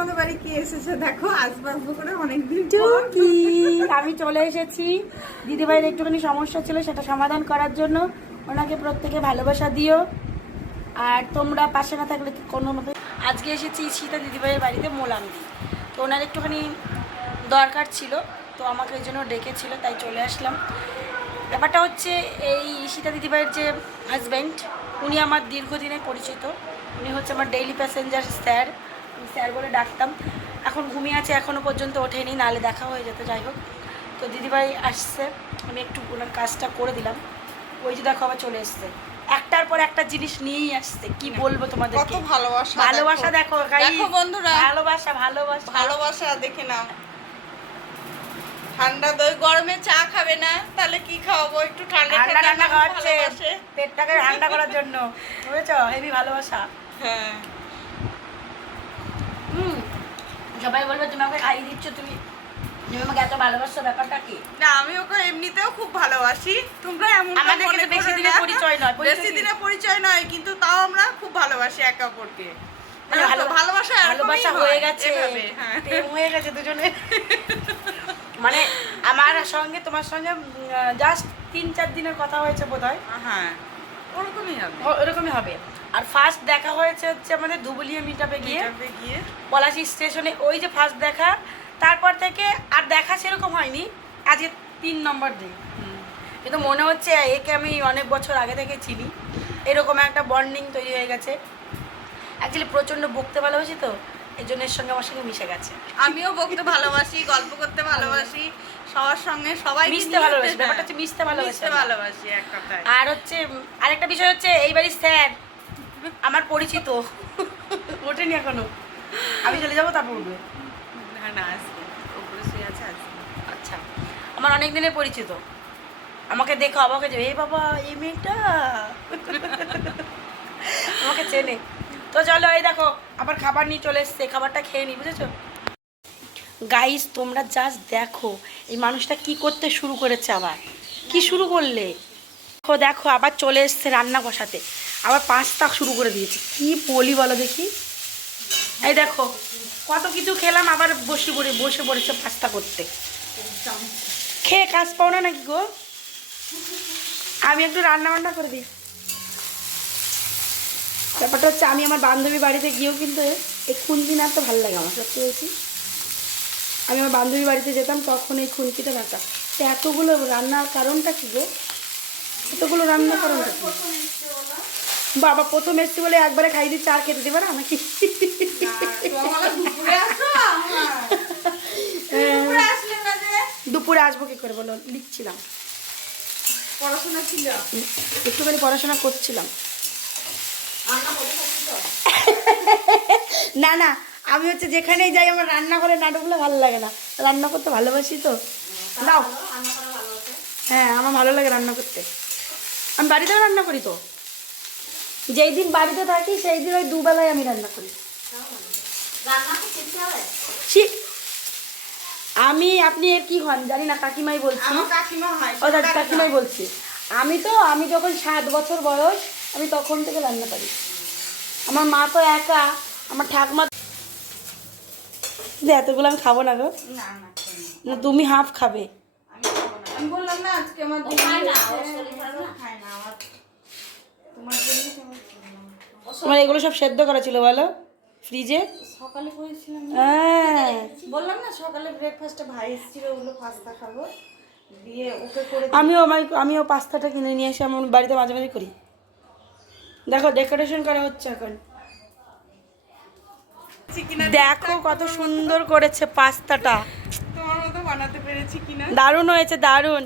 আমাদের বাড়ি কে এসেছে দেখো, আসবো করে অনেকদিন টুকি আমি চলে এসেছি দিদিভাইয়ের একটুখানি সমস্যা ছিল সেটা সমাধান করার জন্য। ওনাকে প্রত্যেকে ভালোবাসা দিও, আর তোমরা পাশে না থাকলে কোনো মতো। আজকে এসেছি সীতা দিদিভাইয়ের বাড়িতে মোলাম দিই, তো ওনার একটুখানি দরকার ছিল, তো আমাকে ওই জন্য ডেকেছিল, তাই চলে আসলাম। ব্যাপারটা হচ্ছে এই সীতা দিদিভাইয়ের যে হাজব্যান্ড, উনি আমার দীর্ঘদিনের পরিচিত। উনি হচ্ছে আমার ডেইলি প্যাসেঞ্জার স্যার, আমি স্যার বলে ডাকতাম। এখন ঘুমিয়ে আছে, এখনও পর্যন্ত ওঠেনি, নাহলে দেখা হয়ে যেত। যাই হোক, তো দিদিভাই আসছে, আমি একটু ওনার কাজটা করে দিলাম। ওই যে দেখো আবার চলে এসছে, একটার পর একটা জিনিস নিয়েই আসছে। কি বলবো তোমাদের, কত ভালোবাসা, ভালোবাসা দেখো দেখো বন্ধুরা, ভালোবাসা ভালোবাসা ভালোবাসা দেখে নাও। ঠান্ডা দই, গরমে চা খাবে না, তাহলে কি খাওয়াবো? একটু ঠান্ডা ঠান্ডা খাওয়াচ্ছে পেটটাকে ঠান্ডা করার জন্য, বুঝেছো? হেভি ভালোবাসা। হ্যাঁ, সবাই বলবে তুমি আমাকে খাইয়ে দিচ্ছ, তুমি আমাকে এত ভালোবাসছো, ব্যাপারটা কি? না আমি ওকে এমনিতেও খুব ভালোবাসি, তোমরা এমন আমাদের কিন্তু বেশি দিনের পরিচয় নয়, বেশি দিনের পরিচয় নয়, কিন্তু তাও আমরা খুব ভালোবাসি একে অপরকে। ভালোবাসা ভালোবাসা হয়ে গেছে, প্রেম হয়ে গেছে দুজনে। মানে আমার সঙ্গে তোমার সঙ্গে জাস্ট 3-4 দিনের কথা হয়েছে বোধহয়। হ্যাঁ, ওরকমই হবে। আর ফার্স্ট দেখা হয়েছে হচ্ছে আমাদের ধুবুলিয়া মিটআপে গিয়ে পলাশী স্টেশনে, ওই যে ফার্স্ট দেখা। তারপর থেকে আর দেখা সেরকম হয়নি, আজকে 3 নম্বর দিন। কিন্তু মনে হচ্ছে একে আমি অনেক বছর আগে থেকে চিনি, এরকম একটা বন্ডিং তৈরি হয়ে গেছে। অ্যাকচুয়ালি প্রচণ্ড বকতে ভালোবাসি, তো এই জন্য এর সঙ্গে আমার সঙ্গে মিশে গেছে। আমিও বকতে ভালোবাসি, গল্প করতে ভালোবাসি, সবার সঙ্গে সবাই মিশতে ভালোবাসি। ব্যাপারটা হচ্ছে মিশতে ভালোবাসি এক কথায়। আর হচ্ছে আরেকটা বিষয় হচ্ছে এই বাড়ির স্যার আমার পরিচিত, ওঠেনি এখনো, আমি চলে যাবো তারপর উঠবে। না আজকে উপরে শুয়ে আছে আজকে। আচ্ছা, আমার অনেক দিনের পরিচিত, আমাকে দেখো অবাক হয়ে যাবে, এই বাবা এই মেয়েটা আমাকে চেনে। তো চলো, এই দেখো আবার খাবার নিয়ে চলে এসছে, খাবারটা খেয়ে নি, বুঝেছো গাইস? তোমরা জাস্ট দেখো এই মানুষটা কি করতে শুরু করেছে। আবার কি শুরু করলে, দেখো দেখো আবার চলে এসছে রান্না বসাতে, আবার পাস্তা শুরু করে দিয়েছে। কি বলি বলো দেখি, এই দেখো কত কিছু খেলাম, আবার বসে পড়েছে পাস্তা করতে। খেয়ে কাজ পাও না নাকি গো? আমি একটু রান্না বান্না করে দিই। ব্যাপারটা হচ্ছে আমি আমার বান্ধবী বাড়িতে গিয়েও কিন্তু এই খুন্তি নাড়তে ভালো লাগে আমার, সত্যি বলছি। আমি আমার বান্ধবী বাড়িতে যেতাম তখন এই খুন্তিটা নাড়তাম। তো এতগুলো রান্নার কারণটা কি গো? এতগুলো রান্নার কারণটা কি? বাবা প্রথম এসছি বলে একবারে খাই দিচ্ছে, আর খেতে দেবে না নাকি? দুপুরে আসবো কি করে বলো, লিখছিলাম, পড়াশোনা ছিল, একটুখানি পড়াশোনা করছিলাম। না না, আমি হচ্ছে যেখানেই যাই আমার রান্না করে নাটকগুলো ভালো লাগে না, রান্না করতে ভালোবাসি তো। দাও, হ্যাঁ আমার ভালো লাগে রান্না করতে, আমি বাড়িতেও রান্না করি। তো যেই দিন বাড়িতে থাকি সেই দিন ওই দুবেলায় আমি রান্না করি। আমি আপনি এর কি হন জানি না, কাকিমাই বলছি, কাকিমাই বলছি। আমি যখন 7 বছর বয়স, আমি তখন থেকে রান্না করি। আমার মা তো একা, আমার ঠাকুমা। এতগুলো আমি খাবো না গো, না তুমি হাফ খাবে। আমি বললাম না আজকে আমার তোমার এগুলো সব সেদ্ধ করা ছিল বলো, ফ্রিজে সকালে করেছিলাম। হ্যাঁ বললাম না সকালে ব্রেকফাস্টে ভাই এসেছিল, ওগুলো পাস্তা খাবো দিয়ে ওকে করে। আমিও পাস্তাটা কিনে নিয়ে এসে আমার বাড়িতে মাঝে মাঝে করি। দেখো ডেকোরেশন করা হচ্ছে এখন, দেখো কত সুন্দর করেছে পাস্তাটা। তোমার মতো বানাতে পেরেছি কিনা, দারুণ হয়েছে, দারুণ।